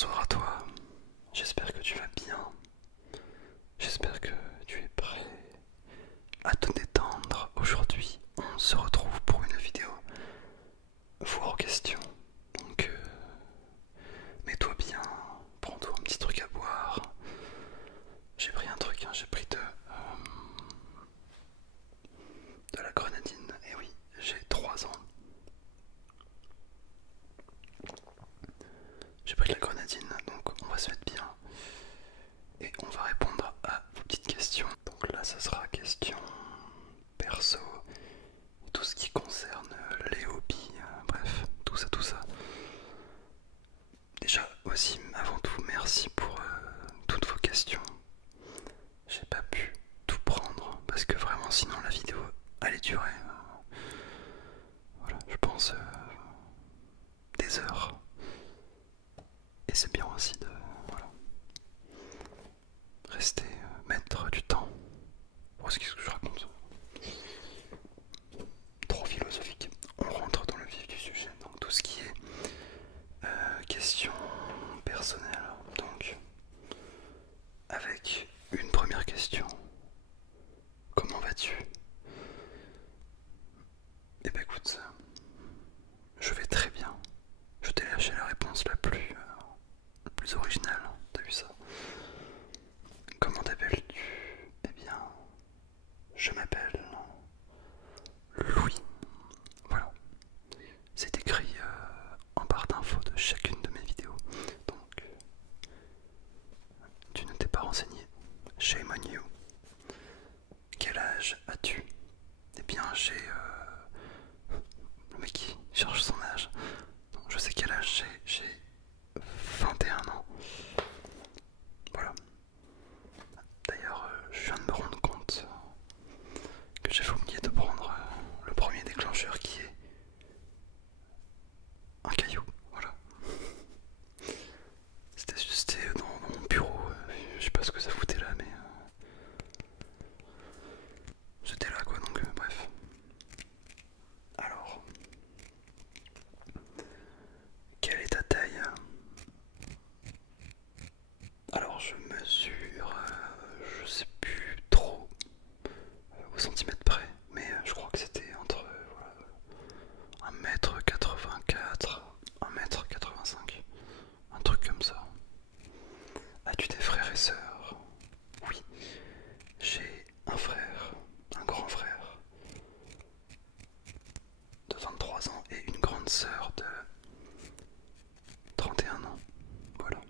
Bonsoir à toi, j'espère que tu vas bien, j'espère que tu es prêt à te détendre. Aujourd'hui, on se retrouve pour une vidéo foire aux questions. Donc, mets-toi bien, prends-toi un petit truc à boire. J'ai pris un truc, j'ai pris de la grenadine, et oui, j'ai 3 ans. J'ai pris de la grenadine, donc on va se mettre bien. Et on va répondre à vos petites questions. Donc là, ça sera question perso, tout ce qui concerne les hobbies, bref, tout ça, tout ça. Déjà aussi, avant tout, merci pour toutes vos questions. J'ai pas pu tout prendre parce que vraiment, sinon la vidéo allait durer, voilà, je pense des heures. Et c'est bien aussi de voilà, rester maître du temps. Oh, qu'est-ce que je raconte? Trop philosophique. On rentre dans le vif du sujet, donc tout ce qui est questions personnelles. Donc, avec une première question. Comment vas-tu? Eh ben écoute, je vais très bien. Je t'ai lâché la réponse la plus originale. T'as vu ça? Comment t'appelles-tu? Eh bien, je m'appelle Louis. Voilà. C'est écrit en barre d'infos de chacune de mes vidéos. Donc, tu ne t'es pas renseigné. Shame on you. Quel âge as-tu? Eh bien, j'ai... le mec qui cherche son âge. Non, je sais quel âge j'ai 21 ans. Voilà. D'ailleurs, je viens de me rendre compte que j'avais oublié de prendre le premier déclencheur qui est un caillou. Voilà. C'était dans mon bureau. Je sais pas ce que ça foutait là, mais c'était là quoi. Donc, bref. Alors, quelle est ta taille? Alors, je mesure, je sais plus trop au centimètre près, mais je crois que c'était entre 1m84, 1m85, un truc comme ça. As-tu des frères et sœurs? Oui, j'ai un frère, un grand frère de 23 ans et une grande sœur de 31 ans. Voilà.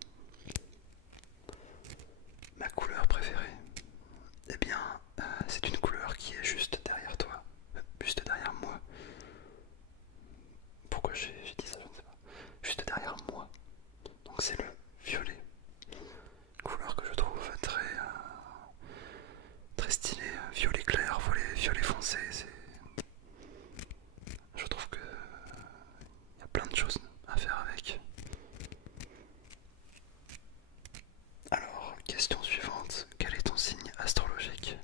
Ma couleur préférée? Eh bien, c'est une couleur qui est juste derrière toi, juste derrière moi. Pourquoi j'ai dit ça, je ne sais pas. Juste derrière moi. Donc c'est le violet. Couleur que je trouve très stylée. Violet clair, violet foncé. Je trouve que y a plein de choses à faire avec. Alors, question suivante. Quel est ton signe astrologique?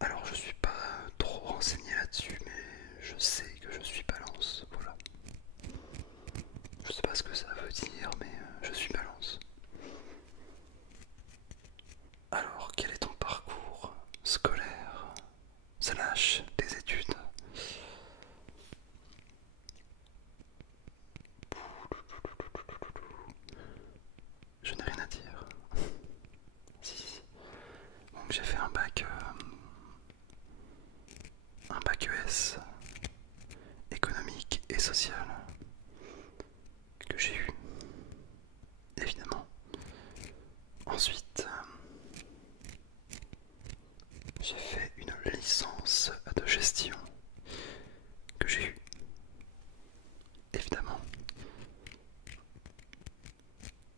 Alors, je suis pas trop renseigné là-dessus, mais je sais que je suis balance. Voilà. Je sais pas ce que ça veut dire, mais je suis balance. Alors, quel est ton parcours scolaire slash des études? Je n'ai rien à dire. Si, si, si. Donc j'ai fait un bac ES, économique et social, que j'ai eu, évidemment. Ensuite, j'ai fait une licence de gestion, que j'ai eu, évidemment.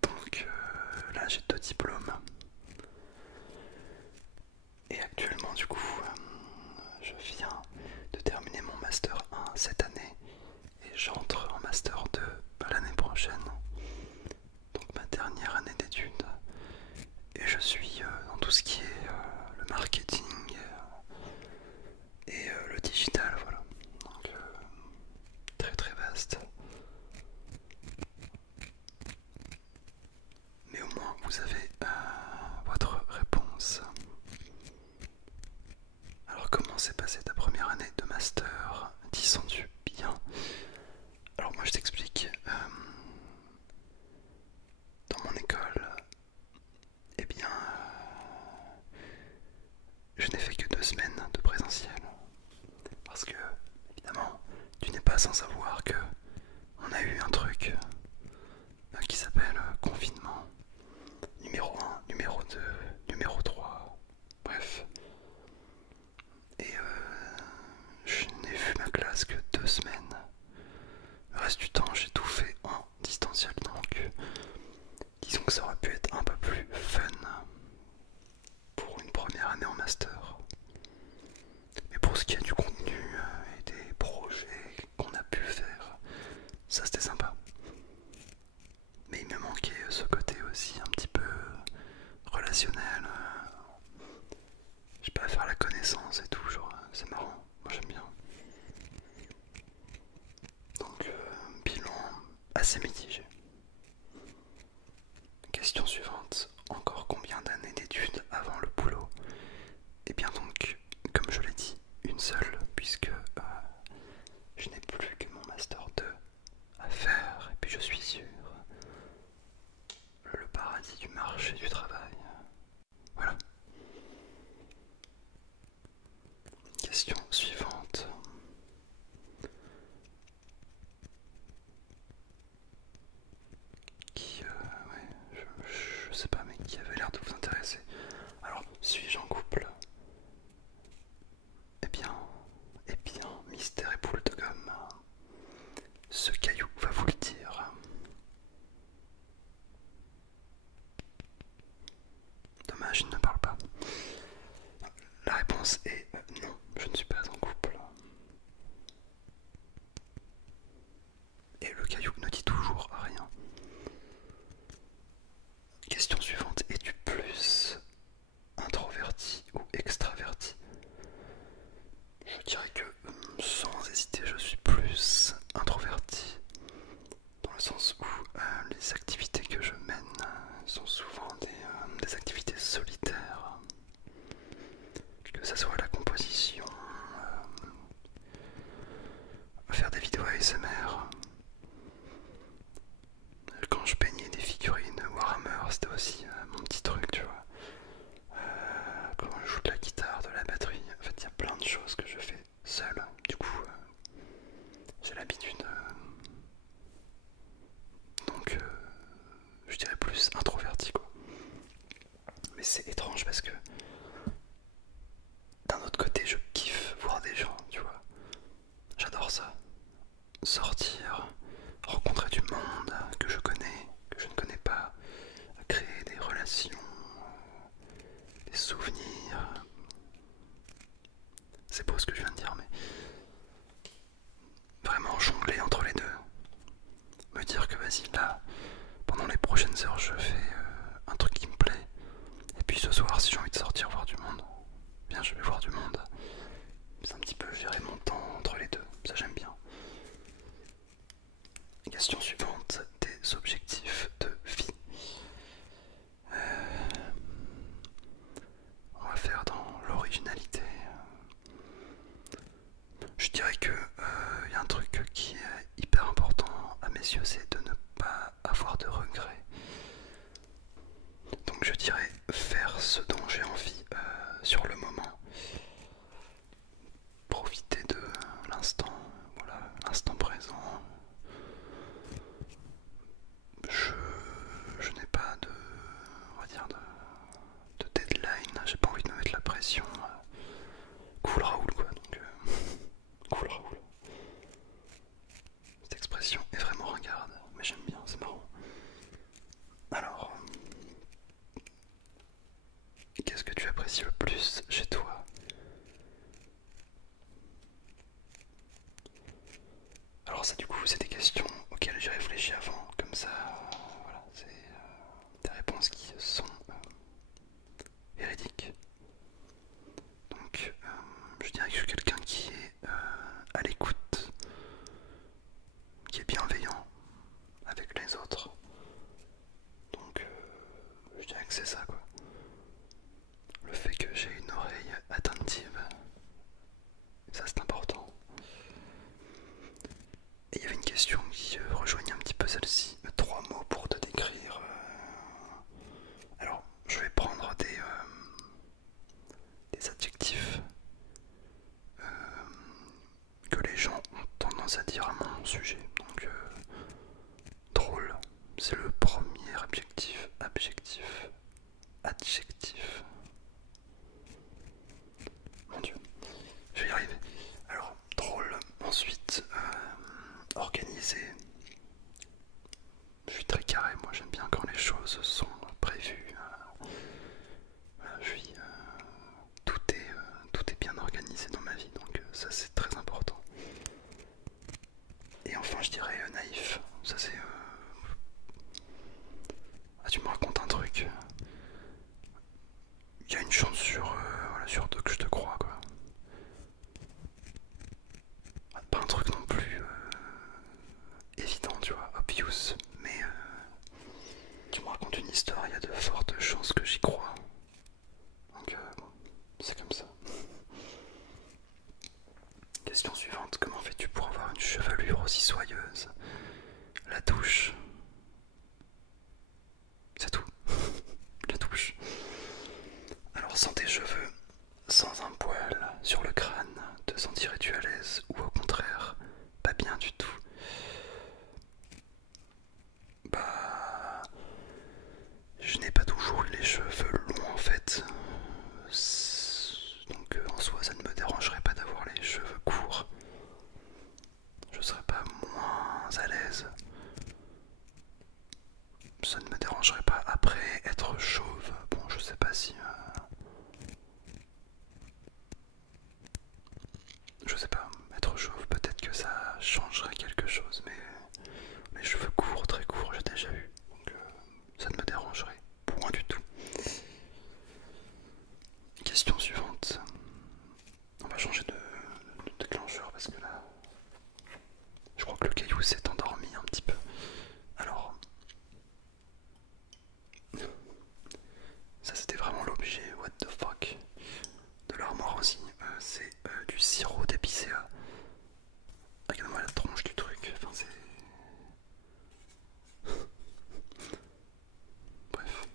Donc là j'ai 2 diplômes. Et actuellement du coup, je viens de terminer mon Master 1 cette année et j'entre en Master 2 l'année prochaine. Donc ma dernière année d'études. Et je suis dans tout ce qui est le marketing et le digital, voilà. Donc très très vaste. vous avez votre réponse. Alors comment s'est passée ta première année de master? T'y sens-tu bien? Alors moi je t'explique. Dans mon école, eh bien, je n'ai fait que 2 semaines de présentiel. Parce que, évidemment, tu n'es pas sans savoir que on a eu un truc qui s'appelle confinement. Numéro 1, numéro 2, numéro 3, bref. Et je n'ai vu ma classe que 2 semaines. Le reste du temps, j'ai tout fait en distanciel, donc disons que ça aurait pu être un peu plus fun pour une première année en master. Mais pour ce qui est du contenu et des projets qu'on a pu faire, ça c'était sympa. Mais il me manquait ce côté aussi un petit peu relationnel. Je sais pas, faire la connaissance et tout, genre c'est marrant, moi j'aime bien. Donc bilan assez mitigé. Question suivante, encore combien d'années d'études avant le boulot? Et bien donc, comme je l'ai dit, une seule, puisque je n'ai plus que mon master 2 à faire, et puis je suis sur le paradis du marché du travail. Voilà. Question suivante. Qui, ouais, je sais pas, mais qui avait l'air de vous intéresser. Alors, suis-je en couple? Eh bien, mystère et boule de gomme. Ce caillou va vous le dire. Dommage, il ne parle pas. La réponse est non, je ne suis pas en couple. Et le caillou ne dit toujours rien. Question suivante, es-tu plus introverti ou extraverti? Je dirais que sans hésiter, je suis plus introverti. Dans le sens où les activités que je mène sont souvent des activités solitaires. Que ça soit la composition, faire des vidéos ASMR. Quand je peignais des figurines Warhammer, c'était aussi mon petit truc, tu vois. Quand je joue de la guitare, de la batterie, en fait il y a plein de choses que je fais seul. Du coup, j'ai l'habitude. Donc, je dirais plus introverti, quoi. Mais c'est étrange parce que d'un autre côté, je kiffe voir des gens, tu vois. J'adore ça. Sortir, rencontrer du monde que je connais, que je ne connais pas, créer des relations, des souvenirs. C'est beau ce que je viens de dire, mais vraiment jongler entre les deux. Me dire que vas-y, là, pendant les prochaines heures, je fais un truc qui me plaît. Et puis ce soir, si j'ai envie de sortir voir du monde, bien je vais voir du monde. C'est un petit peu gérer mon temps entre les deux, ça j'aime bien. Question suivante, tes objectifs de vie. On va faire dans l'originalité. Je dirais que y a un truc qui est hyper important à mes yeux, c'est de ne pas avoir de regrets. Donc je dirais faire ce dont j'ai envie sur le moment. Profiter de l'instant, voilà, l'instant présent. Je n'ai pas de, on va dire de deadline, j'ai pas envie de me mettre la pression. Cool Raoul quoi, donc cool Raoul. Cette expression est vraiment ringarde, mais j'aime bien, c'est marrant. Alors, qu'est-ce que tu apprécies le plus chez toi? Alors ça du coup c'est des questions auxquelles j'ai réfléchi avant, comme ça, voilà, c'est des réponses qui sont véridiques. Donc je dirais que je suis quelqu'un qui est à l'écoute, qui est bienveillant avec les autres. Donc je que c'est ça quoi. Le fait que j'ai une oreille attentive, ça c'est important. Et il y avait une question qui rejoignait un petit peu celle-ci. 3 mots pour te décrire. Alors, je vais prendre des adjectifs que les gens ont tendance à dire à mon sujet. Donc, drôle, c'est le premier adjectif. Adjectif. Mon Dieu, je vais y arriver. Alors, drôle. Ensuite, organisé. Je suis très carré, moi j'aime bien quand les choses sont prévues. Tout est bien organisé dans ma vie, donc ça c'est très important. Et enfin je dirais naïf, ça c'est... Ah, tu me racontes un truc, il y a une chance voilà, sur 2 que je te crois quoi. Pas un truc non plus évident, tu vois, obvious, mais tu me racontes une histoire, il y a de fortes chances que j'y crois. Donc bon, c'est comme ça. Question suivante, comment fais-tu pour avoir une chevelure aussi soyeuse? La douche. C'est tout. La douche. Alors sans tes cheveux, sans un poil sur le crâne, te sentirais-tu à l'aise ou au contraire, pas bien du tout? Bah... Je n'ai pas toujours eu les cheveux longs en fait. Donc en soi ça ne me dérangerait pas d'avoir les cheveux courts. Je serais pas moins à l'aise. Ça ne me dérangerait pas. Après être chauve, bon je sais pas si... je sais pas, être chauve peut-être que ça changerait quelque chose, mais les cheveux courts, très courts, j'ai déjà eu. Donc ça ne me dérangerait point du tout. Question suivante. On va changer de déclencheur parce que là, je crois que le caillou s'est endormi un petit peu. Alors, ça c'était vraiment l'objet, what the fuck, de l'armoire aussi. C'est du sirop d'épicéa. Regarde-moi la tronche du truc, enfin c'est... Bref.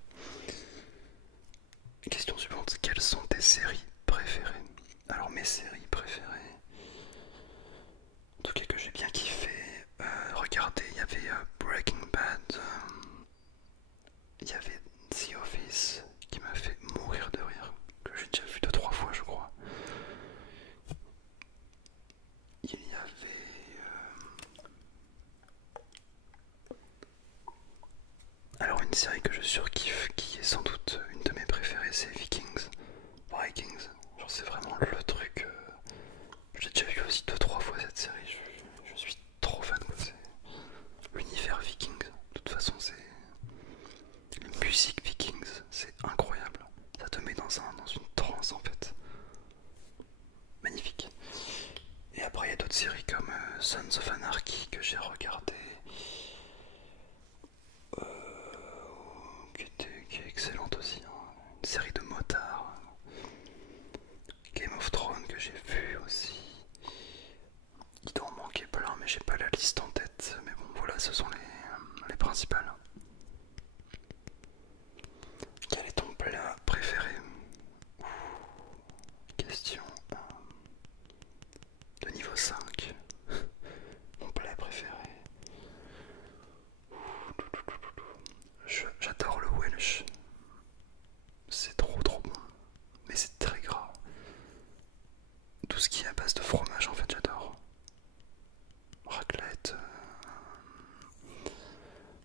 Question suivante, quelles sont tes séries préférées? Alors mes séries préférées, en tout cas que j'ai bien kiffé, regardez, il y avait Breaking Bad, il y avait The Office qui m'a fait mourir de rire, que j'ai déjà vu 2-3 fois je crois. Il y avait... Alors une série que je surkiffe, qui est sans doute une de mes préférées, c'est Vikings. Genre c'est vraiment le truc... J'ai déjà vu aussi 2-3 fois cette série, je suis trop fan quoi. L'univers Vikings, de toute façon c'est... Les musiques Vikings, c'est incroyable. Ça te met dans une transe en fait. Magnifique. Et après il y a d'autres séries comme Sons of Anarchy que j'ai regardé. Qui est excellente aussi. Hein. Une série de motards. Game of Thrones que j'ai vu aussi. Il doit en manquer plein mais j'ai pas la liste en tête. Mais bon voilà, ce sont les principales. Quel est ton plat préféré? Question de niveau 5. Mon plat préféré. J'adore le Welsh. C'est trop bon. Mais c'est très gras. Tout ce qui est à base de fromage en fait j'adore. Raclette,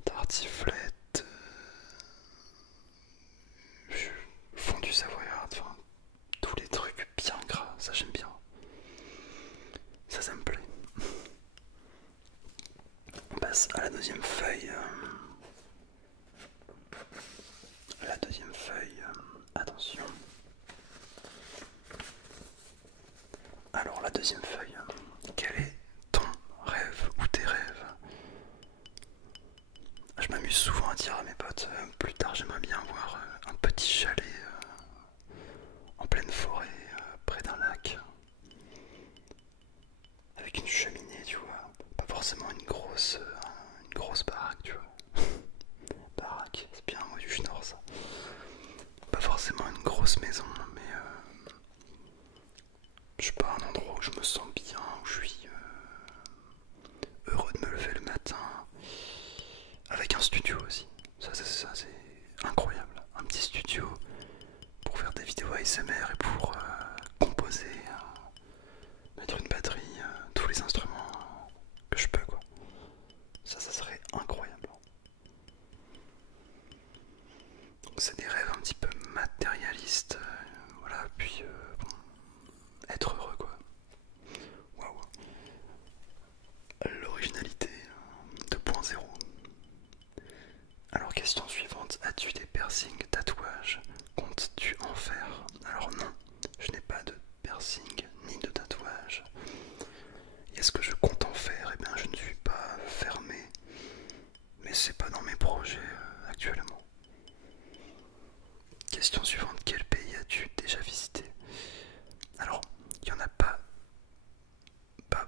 tartiflette, fondue savoyarde, enfin tous les trucs bien gras, ça j'aime bien. Ça me plaît. On passe à la deuxième feuille. La deuxième feuille, attention. Alors la deuxième feuille, quel est ton rêve ou tes rêves? Je m'amuse souvent à dire à mes potes, plus tard j'aimerais bien avoir petit chalet en pleine forêt, près d'un lac, avec une cheminée, tu vois. Pas forcément une grosse baraque, tu vois. Baraque, c'est bien un mot du Nord ça. Pas forcément une grosse maison, mais je sais pas, un endroit où je me sens bien, où je suis heureux de me lever le matin, avec un studio aussi. Ça c'est incroyable. Un petit studio pour faire des vidéos ASMR et pour composer, mettre une batterie, tous les instruments que je peux quoi. Ça serait incroyable. Donc c'est des rêves un petit peu matérialistes, voilà, puis bon, être heureux quoi. Waouh. L'originalité 2.0. Alors question suivante, as-tu des piercings, tatouages? Comptes-tu en faire? Alors non, je n'ai pas de piercing ni de tatouage. Est-ce que je compte en faire? Eh bien je ne suis pas fermé, mais c'est pas dans mes projets actuellement. Question suivante, quel pays as-tu déjà visité? Alors, il n'y en a pas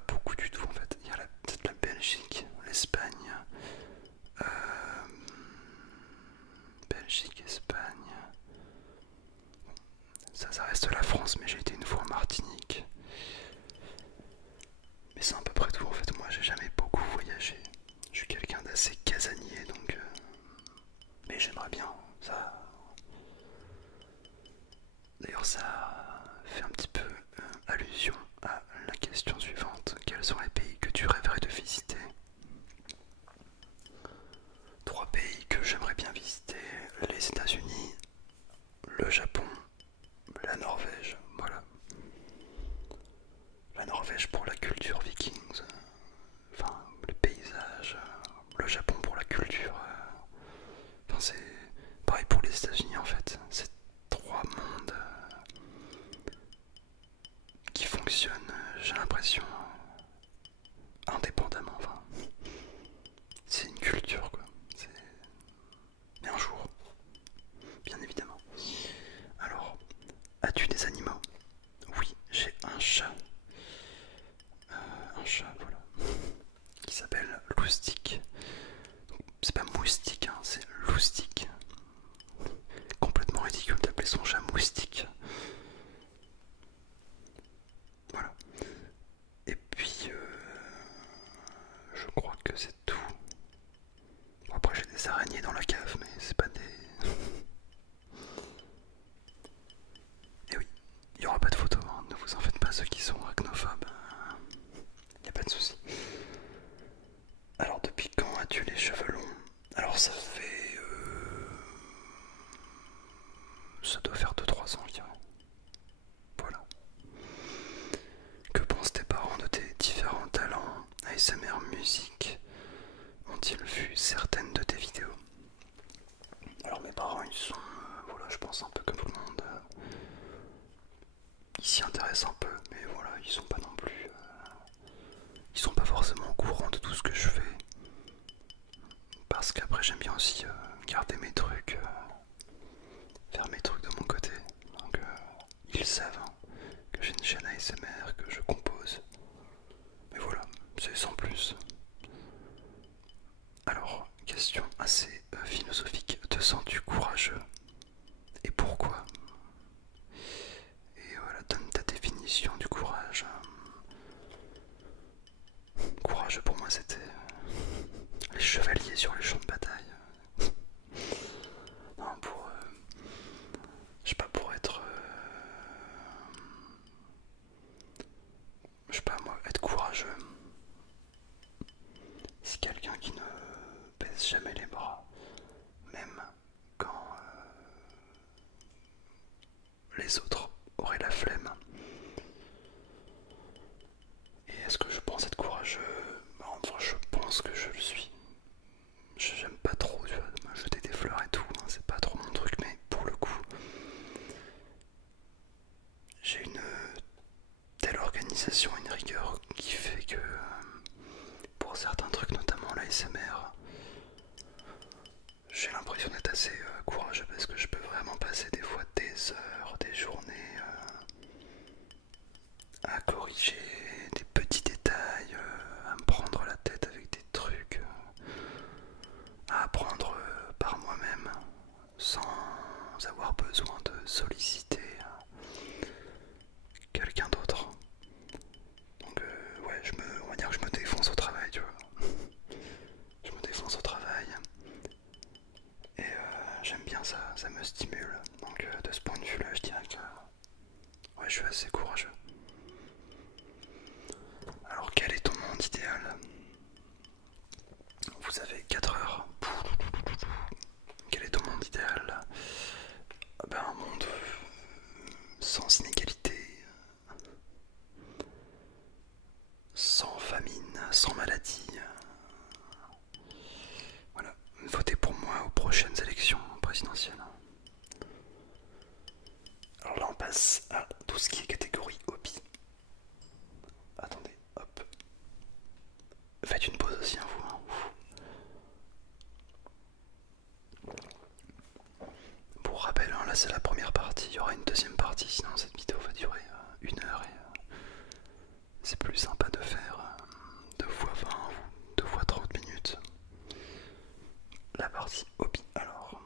beaucoup du tout en fait. Il y a peut-être la Belgique, l'Espagne, euh, Belgique, Espagne. Ça reste la France, mais j'ai été une fois en Martinique. Mais c'est à peu près tout en fait. Moi, j'ai jamais beaucoup voyagé. Je suis quelqu'un d'assez casanier, donc. Mais j'aimerais bien. Ça. D'ailleurs, ça fait un petit peu allusion à la question suivante. Quels sont les pays que tu rêverais de visiter? 3 pays que j'aimerais bien visiter, les États-Unis, le Japon, la Norvège, voilà. La Norvège pour la culture vikings, enfin les paysages, le Japon pour la culture, enfin c'est pareil pour les États-Unis en fait. C'est 3 mondes qui fonctionnent, j'ai l'impression, indépendamment. Enfin, c'est une culture quoi. Mais un jour, bien évidemment. Alors, as-tu des animaux? Oui, j'ai un chat. Un chat, voilà. Qui s'appelle Loustic. C'est pas moustique, hein, c'est Loustic. Complètement ridicule d'appeler son chat moustique. Voilà. Et puis, je crois que c'est tout. Bon, après, j'ai des araignées dans la cave, mais c'est pas des. Et oui, il n'y aura pas de photos, hein, ne vous en faites pas, ceux qui sont arachnophobes. Il n'y a pas de souci. Alors, depuis quand as-tu les cheveux longs? Alors, ça fait. Ça doit faire 2-3 ans, je dirais. Voilà. Que pensent tes parents de tes différents talents? ASMR, musique? Ont-ils vu certaines de tes vidéos? Alors mes parents ils sont, voilà, je pense un peu comme tout le monde, ils s'y intéressent un peu, mais voilà, ils sont pas non plus, ils sont pas forcément au courant de tout ce que je fais, parce qu'après j'aime bien aussi garder mes trucs, faire mes trucs de mon côté, donc ils savent hein, que j'ai une chaîne ASMR, que je compose, mais voilà, c'est sans plus. Alors, question assez philosophique, te sens-tu courageux? Et pourquoi? Et voilà, donne ta définition du courage. Courageux pour moi c'était les chevaliers sur les champs de bataille. Non, pour... je sais pas, pour être... je sais pas moi, être courageux. C'est quelqu'un qui ne baisse jamais les bras. Même quand les autres auraient la flemme. Et est-ce que je pense être courageux? Bah, enfin, je pense que je le suis. J'aime pas trop tu vois, me jeter des fleurs et tout, hein, c'est pas trop mon truc, mais pour le coup, j'ai une telle organisation, une rigueur qui fait que pour certains trucs, notamment l'ASMR, j'ai l'impression d'être assez courageux parce que je peux vraiment passer sans avoir besoin de solliciter quelqu'un d'autre. Donc ouais, on va dire que je me défonce au travail, tu vois. Je me défonce au travail et j'aime bien ça, ça me stimule. Donc de ce point de vue là, je dirais que ouais, je suis assez courageux. Alors quel est ton monde idéal? Vous avez 4 heures. Quel est ton monde idéal? Ben, un monde sans inégalité, sans famine, sans maladie. Voilà, votez pour moi aux prochaines élections présidentielles. Alors là on passe à tout ce qui est catégorie hobby. Attendez, hop. Faites une pause aussi, hein, vous. Pour rappel, hein, là c'est la première partie, il y aura une deuxième partie, sinon cette vidéo va durer 1 heure et c'est plus sympa de faire 2 fois 20 ou 2 fois 30 minutes. La partie hobby, alors,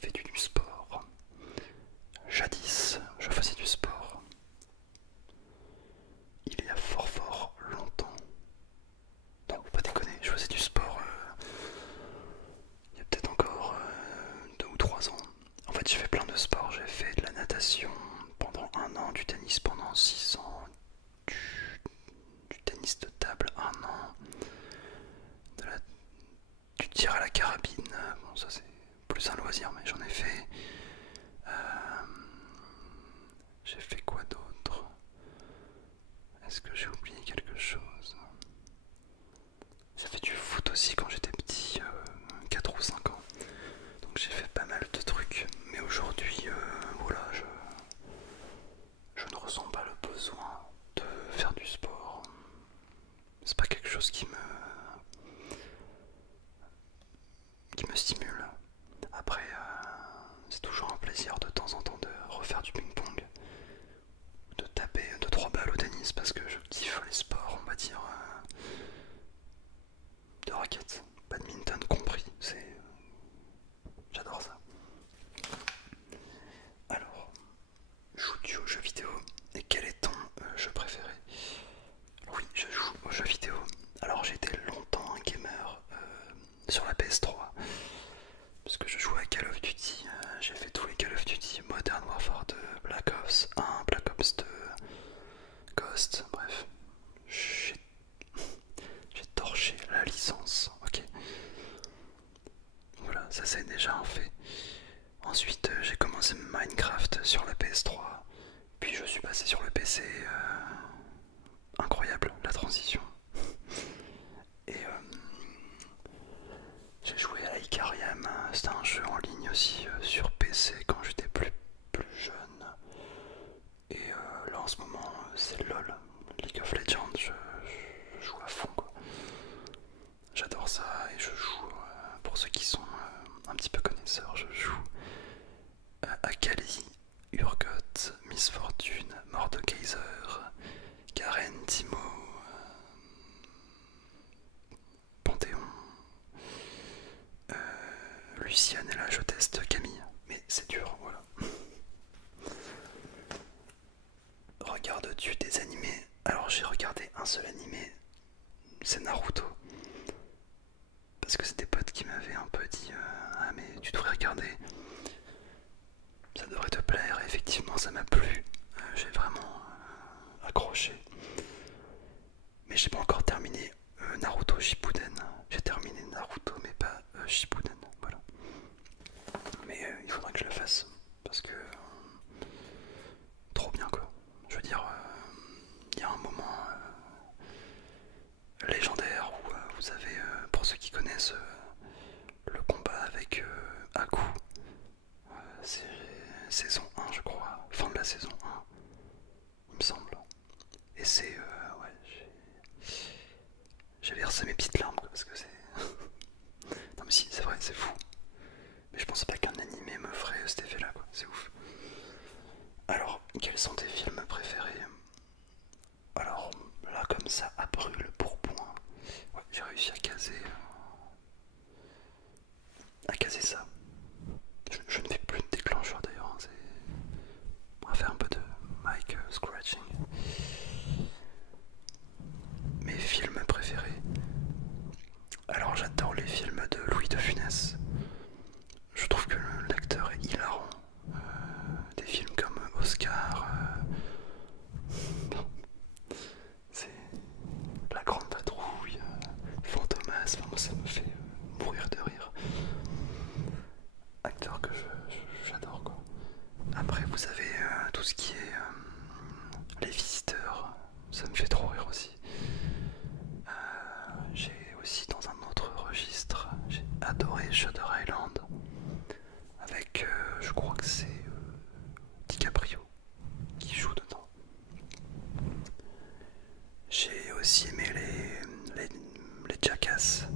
fais-tu du sport? Jadis, je faisais du sport. Il y a fort longtemps. Non, faut pas déconner, je faisais du sport il y a peut-être encore 2 ou 3 ans. En fait, j'ai fait plein de sports. J'ai fait de la natation pendant 1 an, du tennis pendant 6 ans, du tennis de table 1 an, du tir à la carabine. Bon, ça c'est plus un loisir, mais j'en ai fait. J'ai fait quoi d'autre? Est-ce que j'ai oublié quelque chose? J'ai fait du foot aussi quand j'étais petit, 4 ou 5 ans. Donc j'ai fait pas mal de trucs. Mais aujourd'hui, voilà, je ne ressens pas le besoin de faire du sport. C'est pas quelque chose qui me stimule. Après, c'est toujours un plaisir de temps en temps de refaire du ping-pong, de taper 2-3 balles au tennis parce que je kiffe les sports, on va dire, de raquettes, badminton compris. J'adore ça. Alors, joues-tu aux jeux vidéo et quel est ton jeu préféré? Oui, je joue aux jeux vidéo. Alors j'étais longtemps un gamer sur la PS3 parce que je jouais à Call of Duty. J'ai fait tous les Call of Duty, Modern Warfare 2, Black Ops 1, Black Ops 2, Ghost, bref. J'ai torché la licence, ok. Voilà, ça c'est déjà un fait. Ensuite j'ai commencé Minecraft sur la PS3, puis je suis passé sur le PC. Incroyable la transition. Et j'ai joué à Icariam, c'était un jeu en ligne aussi sur PC quand j'étais plus jeune. Et là en ce moment c'est LOL, League of Legends, je joue à fond quoi. J'adore ça et je joue, pour ceux qui sont un petit peu connaisseurs, je joue Akali, Urgot, Miss Fortune, Mordekaiser, Garen, Timo, Panthéon, Luciane et là je teste Camille, mais c'est dur, voilà. Regardes-tu des animés? Alors j'ai regardé un seul animé, c'est Naruto. Parce que c'est des potes qui m'avaient un peu dit ah mais tu devrais regarder, ça devrait te plaire, et effectivement ça m'a plu. J'ai vraiment accroché. Mais j'ai pas encore terminé Naruto Shippuden. J'ai terminé Naruto mais pas Shippuden, voilà. Mais il faudrait que je le fasse parce que trop bien quoi. Je veux dire, il y a un moment légendaire où vous avez, pour ceux qui connaissent, le combat avec Aku. C'est saison 1 je crois, fin de la saison 1 il me semble. Et c'est ouais, j'ai versé mes petites larmes quoi, parce que c'est non mais si c'est vrai, c'est fou. Mais je pensais pas qu'un animé me ferait cet effet là quoi, c'est ouf. Alors quels sont tes films préférés? Alors là comme ça à brûle pour point, ouais, j'ai réussi à caser ça. Je ne fais plus de déclencheur ce qui est les visiteurs, ça me fait trop rire aussi. J'ai aussi dans un autre registre, j'ai adoré Shutter Island avec, je crois que c'est DiCaprio qui joue dedans. J'ai aussi aimé les Jackass,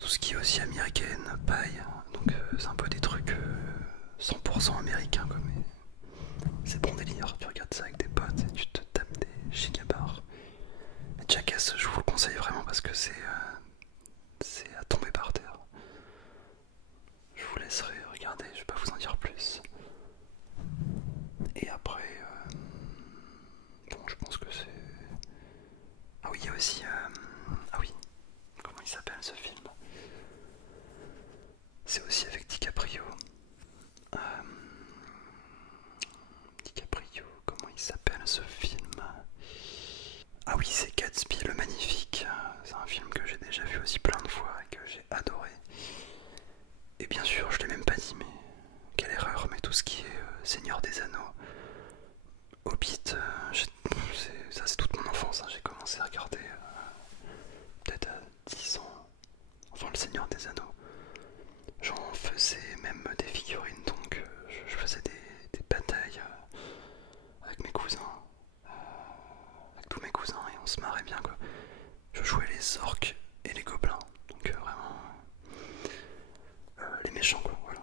tout ce qui est aussi américaine, paille, donc c'est un peu des trucs 100% américains quoi, mais c'est bon délire, tu regardes ça avec des potes et tu te tapes des gigabars. Les Jackass, je vous le conseille vraiment parce que c'est à tomber par terre. Je vous laisserai regarder, je vais pas vous en dire plus. Et après, bon, je pense que c'est... Ah oui, il y a aussi... Ah oui, comment il s'appelle ce film? C'est aussi avec DiCaprio. DiCaprio, comment il s'appelle ce film? Ah oui, c'est Gatsby le Magnifique. C'est un film que j'ai déjà vu aussi plein de fois et que j'ai adoré. Et bien sûr, je l'ai même pas dit, mais quelle erreur, mais tout ce qui est Seigneur des Anneaux, Hobbit, ça c'est toute mon enfance, hein. J'ai commencé à regarder peut-être à 10 ans, enfin le Seigneur des Anneaux. J'en faisais même des figurines, donc je faisais des batailles avec mes cousins, avec tous mes cousins, et on se marrait bien quoi. Je jouais les orques et les gobelins, donc vraiment les méchants quoi, voilà.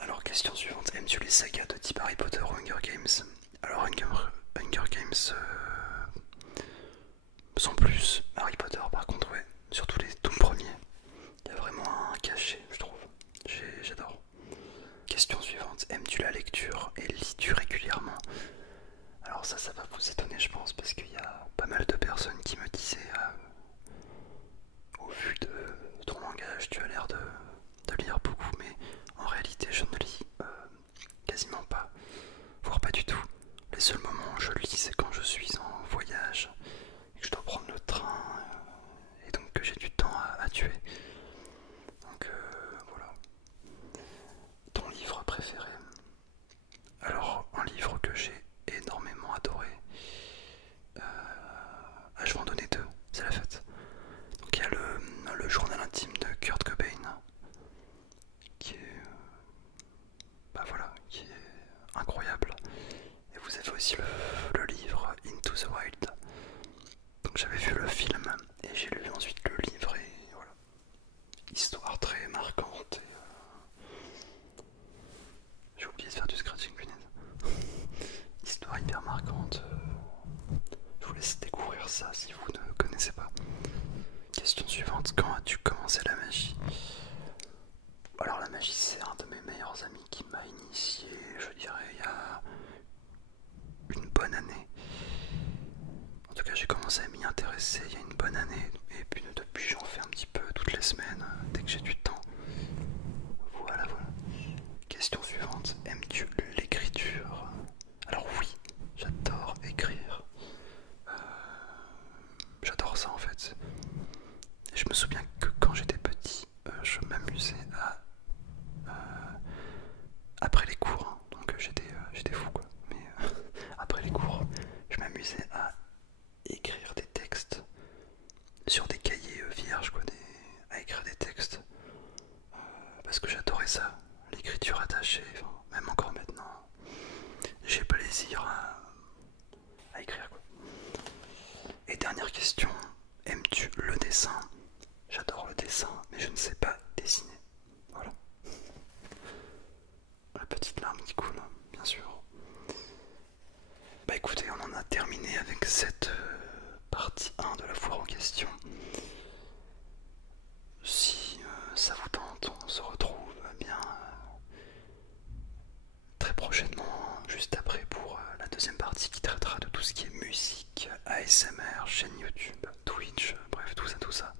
Alors question suivante, aimes-tu les sagas de type Harry Potter ou Hunger Games? Alors Hunger Games sans plus, Harry Potter par contre ouais, surtout les tout premiers, il y a vraiment un cachet je trouve, j'adore. Question suivante, aimes-tu la lecture et lis-tu régulièrement? Alors ça va vous étonner je pense parce qu'il y a pas mal de personnes qui me disaient au vu de ton langage tu as l'air de lire beaucoup, mais en réalité je ne lis quasiment pas, voire pas du tout. Les seuls moments où je lis c'est quand je suis en voyage et que je dois prendre le train et donc que j'ai du temps à tuer. Donc voilà. Ton livre préféré? Alors un livre que j'ai énormément adoré, je vais en donner deux, c'est la fête. Donc il y a le journal intime de Kurt Cobain, qui est, bah voilà, qui est incroyable. Et vous avez aussi le livre Into the Wild. Donc j'avais vu le film et j'ai lu ensuite le livre et voilà. Histoire très marquante. J'ai oublié de faire du scratching, punaise. Histoire hyper marquante. Je vous laisse découvrir ça si vous ne connaissez pas. Question suivante, quand as-tu commencé la magie? Alors la magie c'est un de mes meilleurs amis qui m'a initié, je dirais il y a une bonne année. En tout cas j'ai commencé à m'y intéresser il y a une bonne année et puis depuis j'en fais un petit peu toutes les semaines dès que j'ai du temps. Voilà. Question suivante, aimes-tu l'écriture? Alors oui, j'adore écrire. J'adore ça en fait. Et je me souviens que quand j'étais petit, je m'amusais à... après les cours, hein, donc j'étais fou quoi, mais après les cours, je m'amusais à écrire des textes sur des cahiers vierges quoi, à écrire des textes, parce que j'adorais ça, l'écriture attachée, enfin, même encore maintenant, j'ai plaisir à écrire quoi. Et dernière question, aimes-tu le dessin? J'adore le dessin, mais je ne sais pas dessiner. Voilà. La petite larme qui coule, bien sûr. Bah écoutez, on en a terminé avec cette partie 1 de la foire aux questions. Si ça vous tente, on se retrouve bien très prochainement, juste après pour la deuxième partie qui traitera de tout ce qui est musique, ASMR, chaîne YouTube, Twitch, bref, tout ça.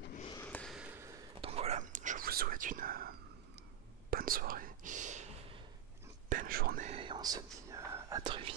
Donc voilà, je vous souhaite une bonne soirée, une belle journée et on se dit à très vite.